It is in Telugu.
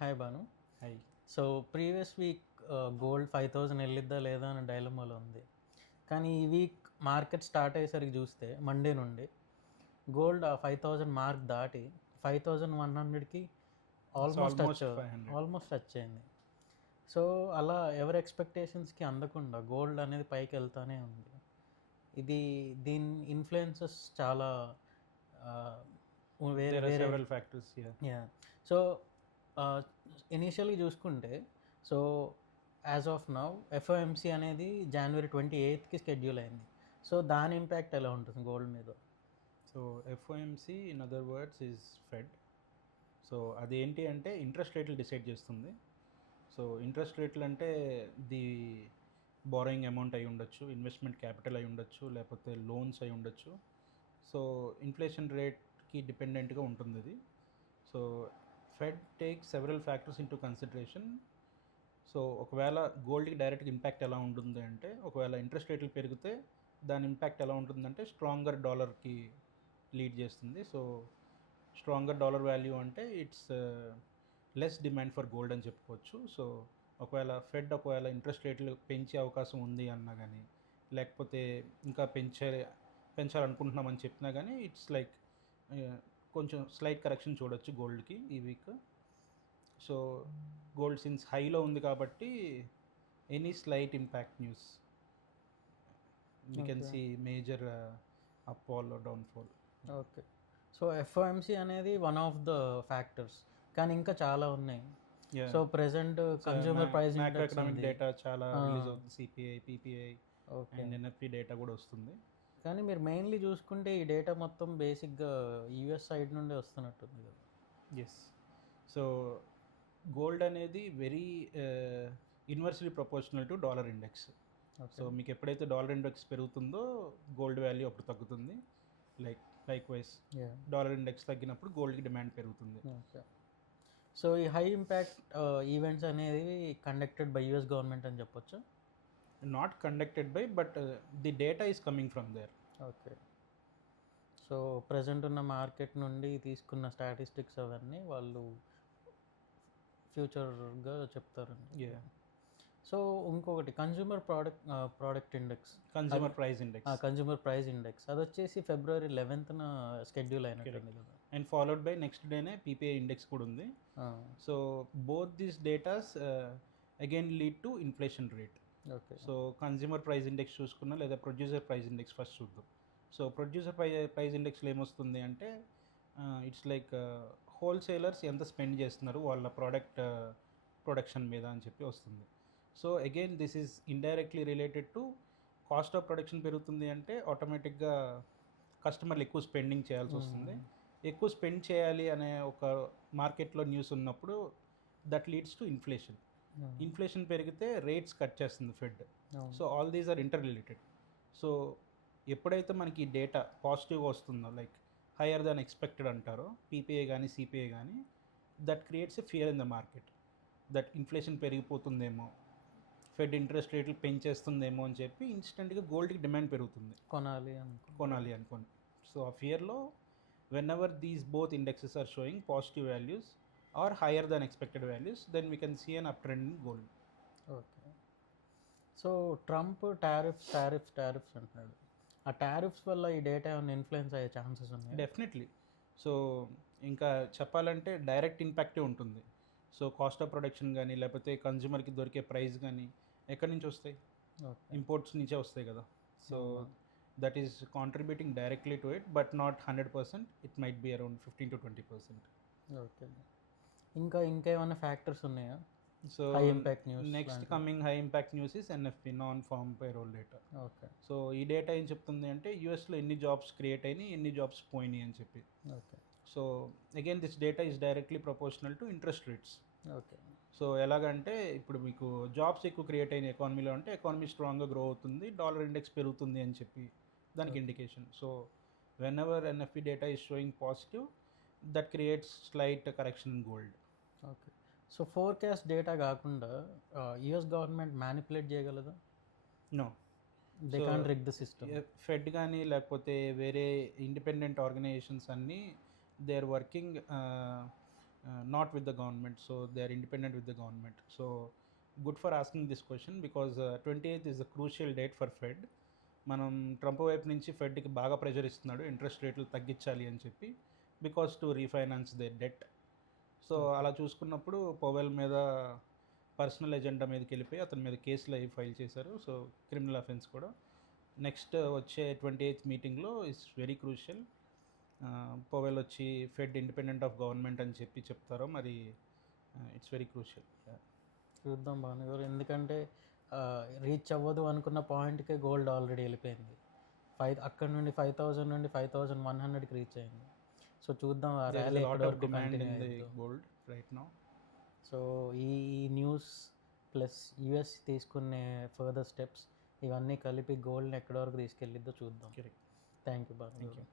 Hi Bhanu. Hi. So previous week gold 5000 వెళ్ళిద్దా లేదా అని డైలమాలో ఉంది. కానీ ఈ వీక్ మార్కెట్ స్టార్ట్ అయ్యేసరికి చూస్తే మండే నుండి గోల్డ్ ఆ 5000 మార్క్ దాటి 5100కి ఆల్మోస్ట్ టచ్ 500. ఆల్మోస్ట్ టచ్ అయింది. సో అలా ఎవరి ఎక్స్పెక్టేషన్స్కి అందకుండా గోల్డ్ అనేది పైకి వెళ్తానే ఉంది. దీని ఇన్ఫ్లుయెన్సెస్ చాలా వేరే There are వేరే several factors here. Yeah. So initially చూసుకుంటే so as of now FOMC అనేది January 28కి షెడ్యూల్ అయింది. సో దాని ఇంపాక్ట్ ఎలా ఉంటుంది గోల్డ్ మీద? So FOMC in other words is Fed. So అదేంటి అంటే ఇంట్రెస్ట్ రేట్లు డిసైడ్ చేస్తుంది. సో ఇంట్రెస్ట్ రేట్లు అంటే ది బారోయింగ్ అమౌంట్ అయి ఉండొచ్చు, ఇన్వెస్ట్మెంట్ క్యాపిటల్ అయి ఉండొచ్చు, లేకపోతే లోన్స్ అయి ఉండొచ్చు. సో ఇన్ఫ్లేషన్ రేట్కి డిపెండెంట్గా ఉంటుంది ఇది. So fed take several factors in to consideration. So ఒకవేళ గోల్డ్కి డైరెక్ట్గా ఇంపాక్ట్ ఎలా ఉంటుంది అంటే, ఒకవేళ ఇంట్రెస్ట్ రేట్లు పెరిగితే దాని ఇంపాక్ట్ ఎలా ఉంటుందంటే స్ట్రాంగర్ డాలర్కి లీడ్ చేస్తుంది. సో స్ట్రాంగర్ డాలర్ వాల్యూ అంటే it's less demand for gold అని చెప్పుకోవచ్చు. సో ఒకవేళ ఇంట్రెస్ట్ రేట్లు పెంచే అవకాశం ఉంది అన్నా కానీ, లేకపోతే ఇంకా పెంచాలనుకుంటున్నామని చెప్పినా కానీ ఇట్స్ లైక్ కొంచెం స్లైట్ కరెక్షన్ చూడొచ్చు గోల్డ్కి ఈ వీక్. సో గోల్డ్ సిన్స్ హైలో ఉంది కాబట్టి any slight impact news we can see major up fall or down fall. Okay. So FOMC అనేది వన్ ఆఫ్ ద ఫ్యాక్టర్స్, కానీ ఇంకా చాలా ఉన్నాయి. So present consumer price economic data చాలా రిలీజ్ అవుతుంది. CPI, PPI and NFP data కూడా వస్తుంది. కానీ మీరు మెయిన్లీ చూసుకుంటే ఈ డేటా మొత్తం బేసిక్గా యూఎస్ సైడ్ నుండి వస్తున్నట్టుంది కదా. ఎస్. సో గోల్డ్ అనేది very inversely proportional to dollar index. So మీకు ఎప్పుడైతే డాలర్ ఇండెక్స్ పెరుగుతుందో గోల్డ్ వాల్యూ అప్పుడు తగ్గుతుంది. లైక్ వైజ్ డాలర్ ఇండెక్స్ తగ్గినప్పుడు గోల్డ్కి డిమాండ్ పెరుగుతుంది. సో ఈ హై ఇంపాక్ట్ ఈవెంట్స్ అనేవి కండక్టెడ్ బై యూఎస్ గవర్నమెంట్ అని చెప్పొచ్చు. Not conducted by, but the data is coming from there. Okay. So present ఉన్న మార్కెట్ నుండి తీసుకున్న స్టాటిస్టిక్స్ అవన్నీ వాళ్ళు ఫ్యూచర్గా చెప్తారండి. సో ఇంకొకటి consumer product index, consumer price index అది వచ్చేసి February 11th షెడ్యూల్ అయినట్టుంది కదా. అండ్ ఫాలోడ్ బై నెక్స్ట్ డేనే పీపీఐ ఇండెక్స్ కూడా ఉంది. So both these datas again lead to inflation rate. Okay. So consumer price index చూసుకున్నా లేదా ప్రొడ్యూసర్ ప్రైస్ ఇండెక్స్ ఫస్ట్ చూద్దాం. సో ప్రొడ్యూసర్ ప్రైస్ ఇండెక్స్లో ఏమొస్తుంది అంటే ఇట్స్ లైక్ హోల్సేలర్స్ ఎంత స్పెండ్ చేస్తున్నారు వాళ్ళ ప్రోడక్ట్ ప్రొడక్షన్ మీద అని చెప్పి వస్తుంది. So again this is indirectly related to cost of production పెరుగుతుంది అంటే ఆటోమేటిక్గా కస్టమర్లు ఎక్కువ స్పెండింగ్ చేయాల్సి వస్తుంది. ఎక్కువ స్పెండ్ చేయాలి అనే ఒక మార్కెట్లో న్యూస్ ఉన్నప్పుడు that leads to inflation. Inflation పెరిగితే రేట్స్ కట్ చేస్తుంది Fed. So all these are interrelated. So ఎప్పుడైతే మనకి ఈ డేటా పాజిటివ్గా వస్తుందో, లైక్ హయ్యర్ దాన్ ఎక్స్పెక్టెడ్ అంటారో పీపీఐ కానీ సిపిఐ కానీ, that creates a fear in the market that inflation పెరిగిపోతుందేమో, ఫెడ్ ఇంట్రెస్ట్ రేట్లు పెంచేస్తుందేమో అని చెప్పి ఇన్స్టెంట్గా గోల్డ్కి డిమాండ్ పెరుగుతుంది, కొనాలి అనుకోండి. సో ఆ ఫియర్లో whenever these both indexes are showing positive values or higher than expected values, then we can see an uptrend in gold. Okay. So Trump tariffs అంటున్నాడు. ఆ టారిఫ్స్ వల్ల ఈ డేటా ఏమైనా ఇన్ఫ్లుయెన్స్ అయ్యే ఛాన్సెస్ ఉన్నాయి? డెఫినెట్లీ. సో ఇంకా చెప్పాలంటే డైరెక్ట్ ఇంపాక్టే ఉంటుంది. సో కాస్ట్ ఆఫ్ ప్రొడక్షన్ కానీ లేకపోతే కన్జ్యూమర్కి దొరికే ప్రైస్ కానీ ఎక్కడి నుంచి వస్తాయి? ఇంపోర్ట్స్ నుంచే వస్తాయి కదా. So that is contributing directly to it, but not 100%. It might be around 15 to 20%. Okay. ఇంకా ఏమైనా ఫ్యాక్టర్స్ ఉన్నాయా? So high impact news, next coming high impact news is NFP, non farm payroll data. Okay. So ఈ డేటా ఏం చెప్తుంది అంటే యూఎస్లో ఎన్ని జాబ్స్ క్రియేట్ అయినాయి, ఎన్ని జాబ్స్ పోయినాయి అని చెప్పి. Okay. So again this data is directly proportional to interest rates. Okay. So ఎలాగంటే ఇప్పుడు మీకు జాబ్స్ ఎక్కువ క్రియేట్ అయిన ఎకానమీలో అంటే ఎకానమీ స్ట్రాంగ్గా గ్రో అవుతుంది, డాలర్ ఇండెక్స్ పెరుగుతుంది అని చెప్పి దానికి indication. So whenever NFP data is showing positive, that creates slight correction in gold. Okay. So forecast data కాకుండా యుఎస్ గవర్నమెంట్ మ్యానిపులేట్ చేయగలదా? No, they can't rig the system. Fed కానీ లేకపోతే వేరే ఇండిపెండెంట్ ఆర్గనైజేషన్స్ అన్నీ they are working not with the government, so they are independent with the government. So good for asking this question because 28th is a crucial date for Fed. మనం ట్రంప్ వైపు నుంచి ఫెడ్కి బాగా ప్రెషర్ ఇస్తున్నాడు ఇంట్రెస్ట్ రేట్లు తగ్గించాలి అని చెప్పి, because to refinance they debt. So అలా చూసుకున్నప్పుడు పవెల్ మీద పర్సనల్ ఎజెండా మీదకి వెళ్ళిపోయి అతని మీద కేసులు అవి ఫైల్ చేశారు. సో క్రిమినల్ అఫెన్స్ కూడా. నెక్స్ట్ వచ్చే 28th మీటింగ్లో ఇట్స్ వెరీ క్రూషియల్. పవెల్ వచ్చి ఫెడ్ ఇండిపెండెంట్ ఆఫ్ గవర్నమెంట్ అని చెప్పి చెప్తారో మరి. It's very crucial. చూద్దాం భానుగారు, ఎందుకంటే రీచ్ అవ్వదు అనుకున్న పాయింట్కే గోల్డ్ ఆల్రెడీ వెళ్ళిపోయింది. అక్కడ నుండి 5,000 నుండి 5,100కి రీచ్ అయింది. సో చూద్దాం ఆ ర్యాలీ ఎక్కడ వరకు కంటిన్యూ అయ్యిందో. Gold right now. సో ఈ న్యూస్ ప్లస్ యుఎస్ తీసుకునే ఫర్దర్ స్టెప్స్ ఇవన్నీ కలిపి గోల్డ్ని ఎక్కడి వరకు తీసుకెళ్ళిద్దో చూద్దాం. థ్యాంక్ యూ బాగా.